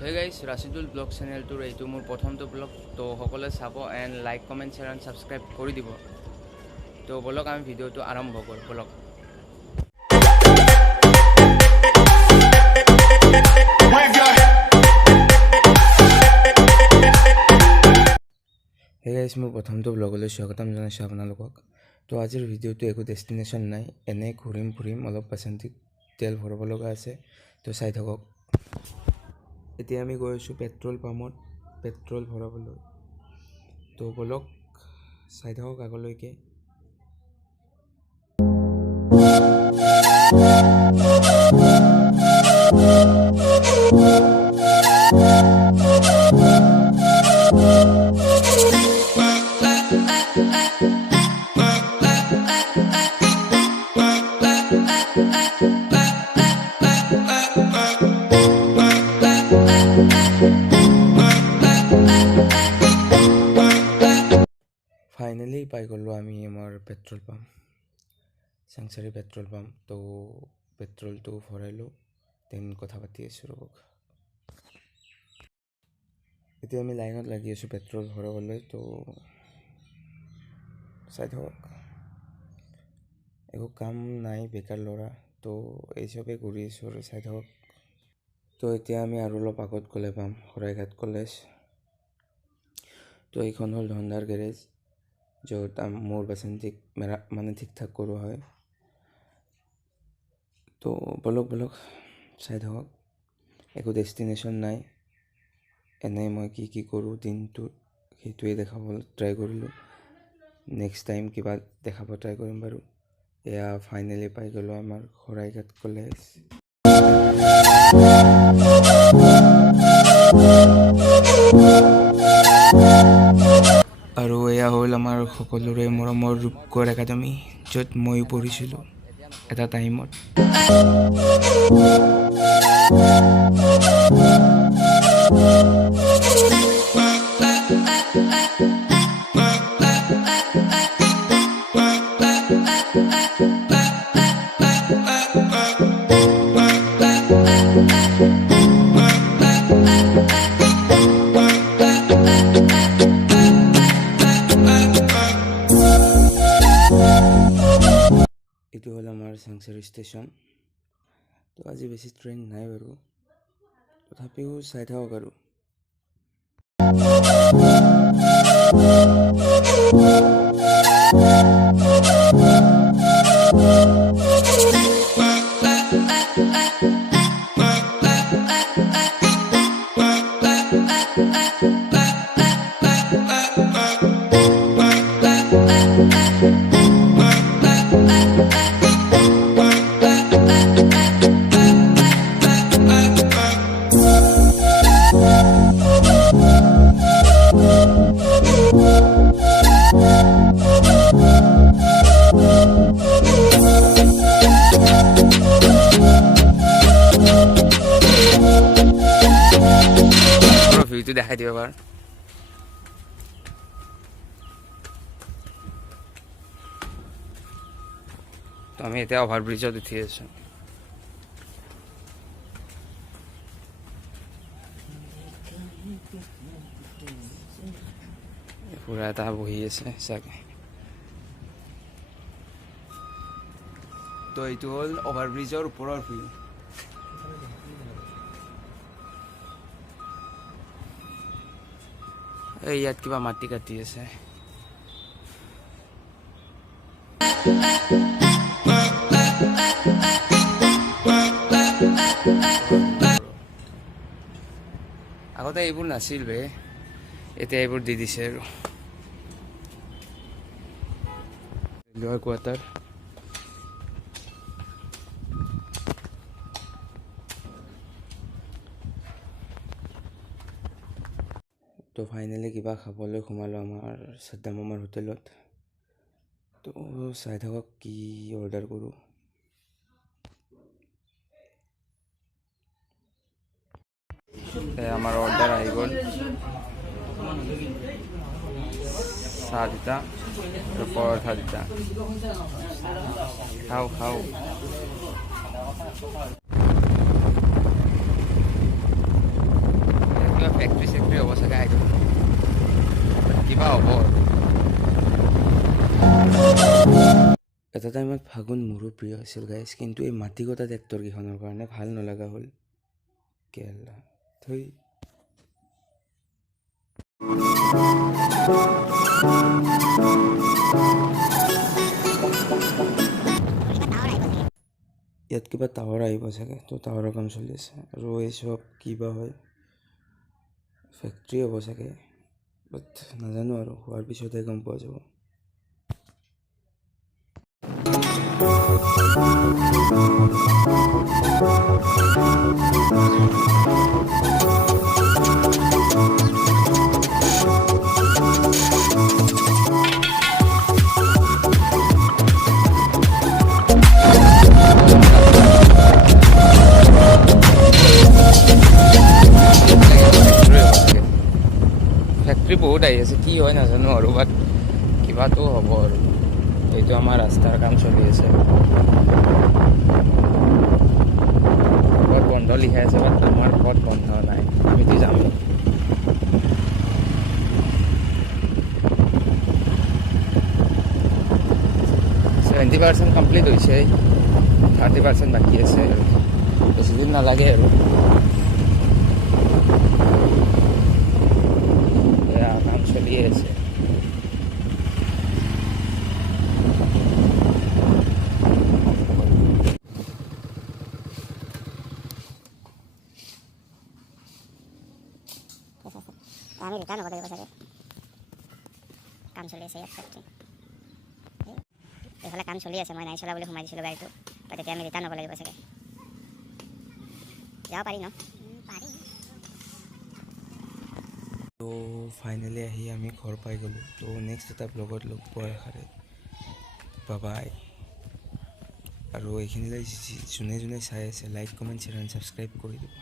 Hey guys, Rasidul blog channel to এইটো মোৰ প্ৰথমটো ব্লগ তো সকলোৱে চাব and like comment share and subscribe কৰি দিব তো বলক আমি ভিডিঅ'টো আৰম্ভ কৰোঁ বলক Hey guys, মোৰ প্ৰথমটো ব্লগলৈ স্বাগতম জনাইছোঁ আপোনালোকক তো আজিৰ ভিডিঅ'টো একো ডেষ্টিনেশ্যন নাই এনেই ঘূৰিম অলপ পাৰ্চেণ্টিক তেল ভৰাব লগা আছে তো চাই থাকক এতিয়া আমি গৈ আছোঁ পেট্ৰল পাম্পত পেট্ৰল ভৰাবলৈ তো বলক চাই থাকক আগলৈকে ফাইনেলি পাই গ'লোঁ আমি আমাৰ petrol pump Changsari petrol pump তো পেট্ৰলটো ভৰাইলোঁ দেন কথা পাতি আছোঁ ৰ'বক এতিয়া আমি লাইনত লাগি আছোঁ পেট্ৰল ভৰাবলৈ তো চাই থাকক একো কাম নাই বেকাৰ ল'ৰা তো এই চবেই ঘূৰি আছোঁ আৰু চাই থাকক তো এতিয়া আমি আৰু অলপ আগত গ'লে পাম শৰাইঘাট কলেজ তো এইখন হ'ল ধন্দাৰ গেৰেজ য'ত মোৰ বাচন্তিক মানে ঠিক ঠাক কৰোৱা হয় তো বলক চাই থাকক একো ডেষ্টিনেশ্যন নাই এনেই মই কি কৰোঁ দিনটোত সেইটোৱে দেখাবলৈ ট্ৰাই কৰিলোঁ নেক্সট টাইম কিবা দেখাব ট্ৰাই কৰিম বাৰু এয়া ফাইনেলি পাই গ'লোঁ আমাৰ শৰাইঘাট কলেজ আৰু এয়া হ'ল আমাৰ সকলোৰে মৰমৰ ৰূপকৰ একাডেমি য'ত ময়ো পঢ়িছিলোঁ এটা টাইমত এইটো হ'ল আমাৰ চাংচাৰী ষ্টেচন তো আজি বেছি ট্ৰেইন নাই বাৰু তথাপিও চাই থাকক আৰু ভিউটো দেখাই দিব পাৰ তো আমি এতিয়া অভাৰব্ৰিজত উঠি আছোঁ পুৰা এটা বহি আছে চাগে তো এইটো হ'ল অভাৰব্ৰিজৰ ওপৰৰ ভিউ এই ইয়াত কিবা মাটি কাটি আছে আগতে এইবোৰ নাছিল বে এতিয়া এইবোৰ দি দিছে আৰু ৰেলৱে কোৱাৰ্টাৰ তো ফাইনেলি কিবা খাবলৈ সোমালোঁ আমাৰ সাদ্দাম মামাৰ হোটেলত তো চাই থাকক কি অৰ্ডাৰ কৰোঁ আমাৰ অৰ্ডাৰ আহি গ'ল চাহ দুটা আৰু পৰঠা দুটা খাওঁ ফেক্টৰী চেক্টৰী হ'ব চাগে কিবা হ'ব। এটা টাইমত ফাগুন মোৰো প্ৰিয় আছিল গাইজ, কিন্তু এই মাটি কটা ট্ৰেক্টৰকেইখনৰ কাৰণে ভাল নলগা হ'ল। কেলা থৈ ইয়াত কিবা টাৱাৰ আহিব চাগে, তো টাৱাৰৰ কাম চলি আছে। আৰু এই চব কিবা হয়, ফেক্টৰী হ'ব চাগে, বাট নাজানো আৰু হোৱাৰ পিছতহে গম পোৱা যাব। ফেক্টৰী বহুত আহি আছে, কি হয় নাজানো আৰু, বাট কিবাটো হ'ব আৰু। এইটো আমাৰ ৰাস্তাৰ কাম চলি আছে, বন্ধ লিখাই আছে, বাট আমাৰ পথ বন্ধ নাই, আমিতো যাম। 70% কমপ্লিট হৈছে, 30% বাকী আছে, বেছিদিন নালাগে আৰু। এয়া কাম চলিয়ে আছে। আমি ৰিটাৰ্ণ হ'ব লাগিব চাগে, কাম চলি আছে ইয়াত ফেক্টৰী। এইফালে কাম চলি আছে, মই নাই চলা বুলি সোমাই দিছিলোঁ গাড়ীটো, তেতিয়া আমি ৰিটাৰ্ণ হ'ব লাগিব চাগে। যাব পাৰি ন? পাৰি। তো ফাইনেলি আহি আমি ঘৰ পাই গ'লোঁ। তো নেক্সট এটা ব্লগত লগ পোৱাৰ আশাৰে বাই। আৰু এইখিনিলৈ যোনে যোনে চাই আছে, like comment share and subscribe কৰি দিব।